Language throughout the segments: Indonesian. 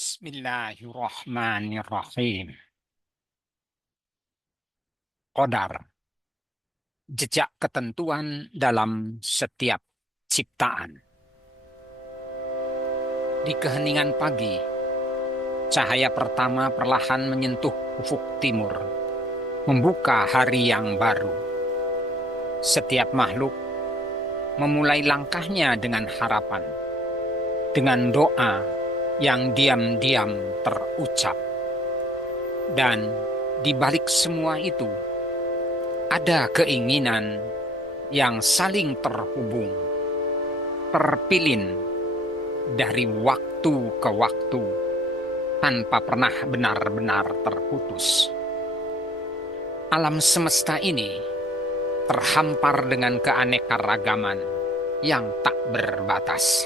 Bismillahirrahmanirrahim. Qadar, jejak ketentuan dalam setiap ciptaan. Di keheningan pagi, cahaya pertama perlahan menyentuh ufuk timur, membuka hari yang baru. Setiap makhluk memulai langkahnya dengan harapan, dengan doa yang diam-diam terucap. Dan di balik semua itu, ada keinginan yang saling terhubung, terpilin dari waktu ke waktu, tanpa pernah benar-benar terputus. Alam semesta ini terhampar dengan keanekaragaman yang tak berbatas.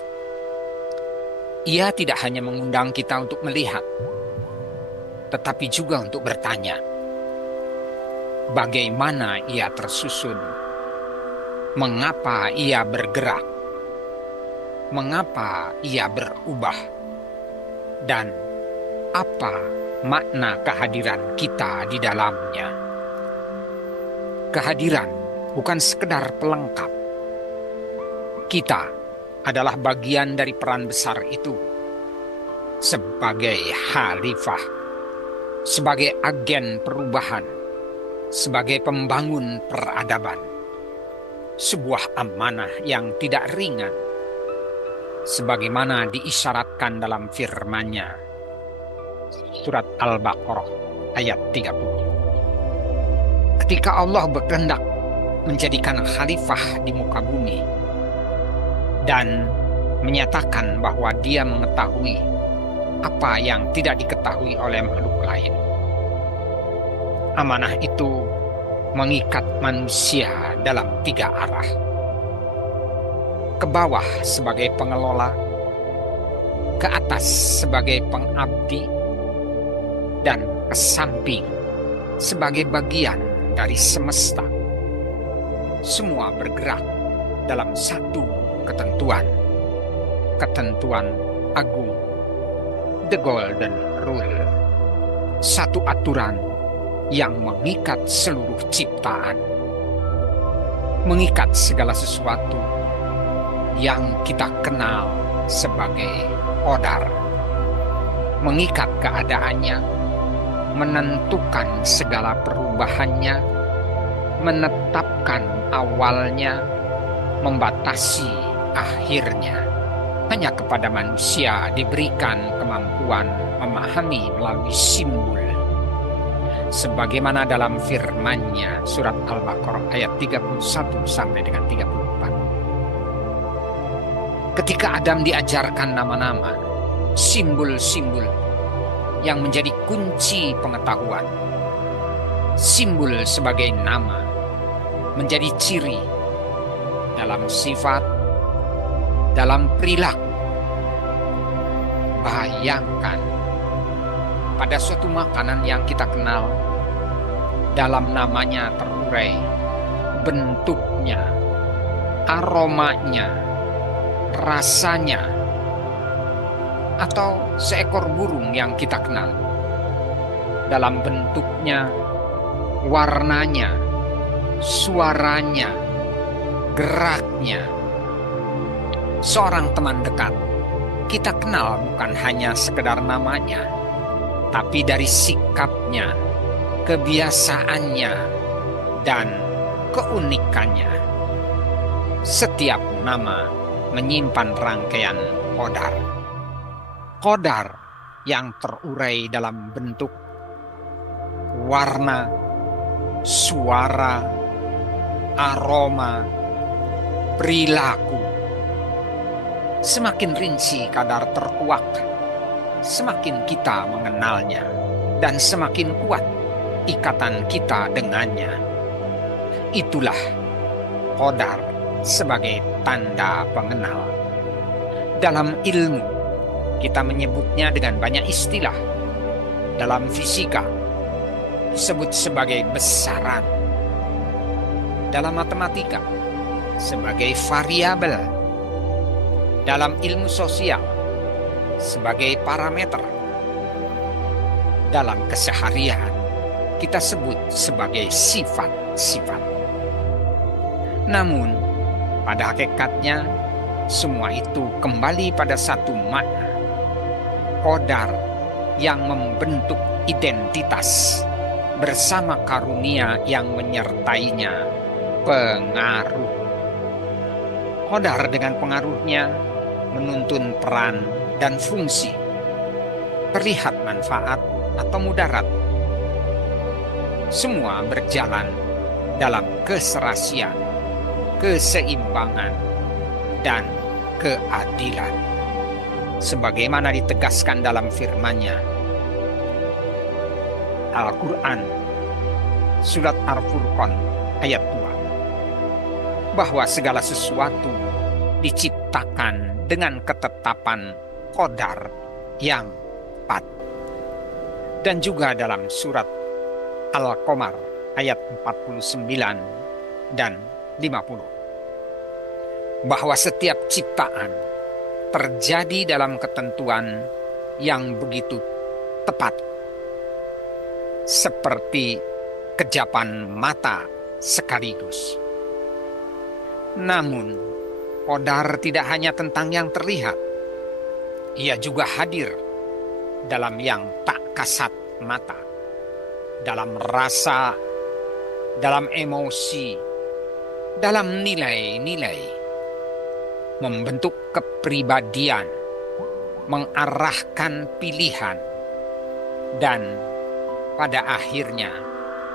Ia tidak hanya mengundang kita untuk melihat, tetapi juga untuk bertanya, bagaimana ia tersusun? Mengapa ia bergerak? Mengapa ia berubah? Dan apa makna kehadiran kita di dalamnya? Kehadiran bukan sekedar pelengkap. Kita adalah bagian dari peran besar itu, sebagai khalifah, sebagai agen perubahan, sebagai pembangun peradaban. Sebuah amanah yang tidak ringan, sebagaimana diisyaratkan dalam firman-Nya. Surat Al-Baqarah ayat 30. Ketika Allah berkehendak menjadikan khalifah di muka bumi dan menyatakan bahwa Dia mengetahui apa yang tidak diketahui oleh makhluk lain, amanah itu mengikat manusia dalam 3 arah. Ke bawah sebagai pengelola, ke atas sebagai pengabdi, dan ke samping sebagai bagian dari semesta. Semua bergerak dalam satu ketentuan agung, the golden rule, satu aturan yang mengikat seluruh ciptaan, mengikat segala sesuatu yang kita kenal sebagai qadar, mengikat keadaannya, menentukan segala perubahannya, menetapkan awalnya, membatasi akhirnya. Hanya kepada manusia diberikan kemampuan memahami melalui simbol, sebagaimana dalam firman-Nya surat Al-Baqarah ayat 31 sampai dengan 34. Ketika Adam diajarkan nama-nama, simbol-simbol yang menjadi kunci pengetahuan, simbol sebagai nama menjadi ciri dalam sifat, dalam perilaku. Bayangkan, pada suatu makanan yang kita kenal, dalam namanya terurai bentuknya, aromanya, rasanya, atau seekor burung yang kita kenal, dalam bentuknya, warnanya, suaranya, geraknya. Seorang teman dekat kita kenal bukan hanya sekedar namanya, tapi dari sikapnya, kebiasaannya, dan keunikannya. Setiap nama menyimpan rangkaian qadar. Qadar yang terurai dalam bentuk, warna, suara, aroma, perilaku. Semakin rinci kadar terkuak, semakin kita mengenalnya, dan semakin kuat ikatan kita dengannya. Itulah qadar sebagai tanda pengenal. Dalam ilmu, kita menyebutnya dengan banyak istilah. Dalam fisika, disebut sebagai besaran. Dalam matematika, sebagai variabel. Dalam ilmu sosial, sebagai parameter. dalam keseharian kita sebut sebagai sifat-sifat. Namun, pada hakikatnya, semua itu kembali pada satu makna, qadar yang membentuk identitas bersama karunia yang menyertainya, pengaruh. Qadar dengan pengaruhnya menuntun peran dan fungsi, perlihat manfaat atau mudarat. Semua berjalan dalam keserasian, keseimbangan, dan keadilan. Sebagaimana ditegaskan dalam firman-Nya, Al-Quran, Surat Al-Furqan ayat 2, bahwa segala sesuatu diciptakan dengan ketetapan qadar yang tepat. Dan juga dalam surat Al-Qamar ayat 49 dan 50, bahwa setiap ciptaan terjadi dalam ketentuan yang begitu tepat, seperti kejapan mata sekaligus. Namun, qadar tidak hanya tentang yang terlihat, ia juga hadir dalam yang tak kasat mata, dalam rasa, dalam emosi, dalam nilai-nilai, membentuk kepribadian, mengarahkan pilihan, dan pada akhirnya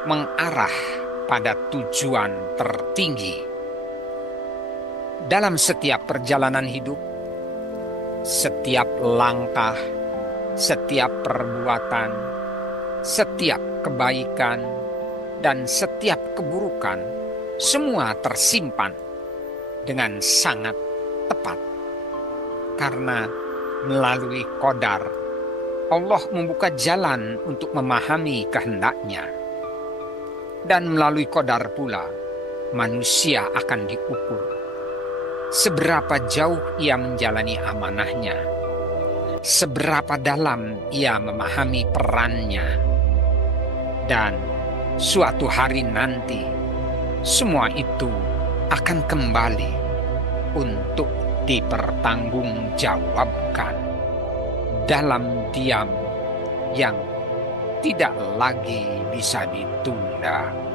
mengarah pada tujuan tertinggi. Dalam setiap perjalanan hidup, setiap langkah, setiap perbuatan, setiap kebaikan, dan setiap keburukan, semua tersimpan dengan sangat tepat. Karena melalui qadar, Allah membuka jalan untuk memahami kehendak-Nya. Dan melalui qadar pula, manusia akan diukur seberapa jauh ia menjalani amanahnya, seberapa dalam ia memahami perannya. Dan suatu hari nanti, semua itu akan kembali untuk dipertanggungjawabkan dalam diam yang tidak lagi bisa ditunda.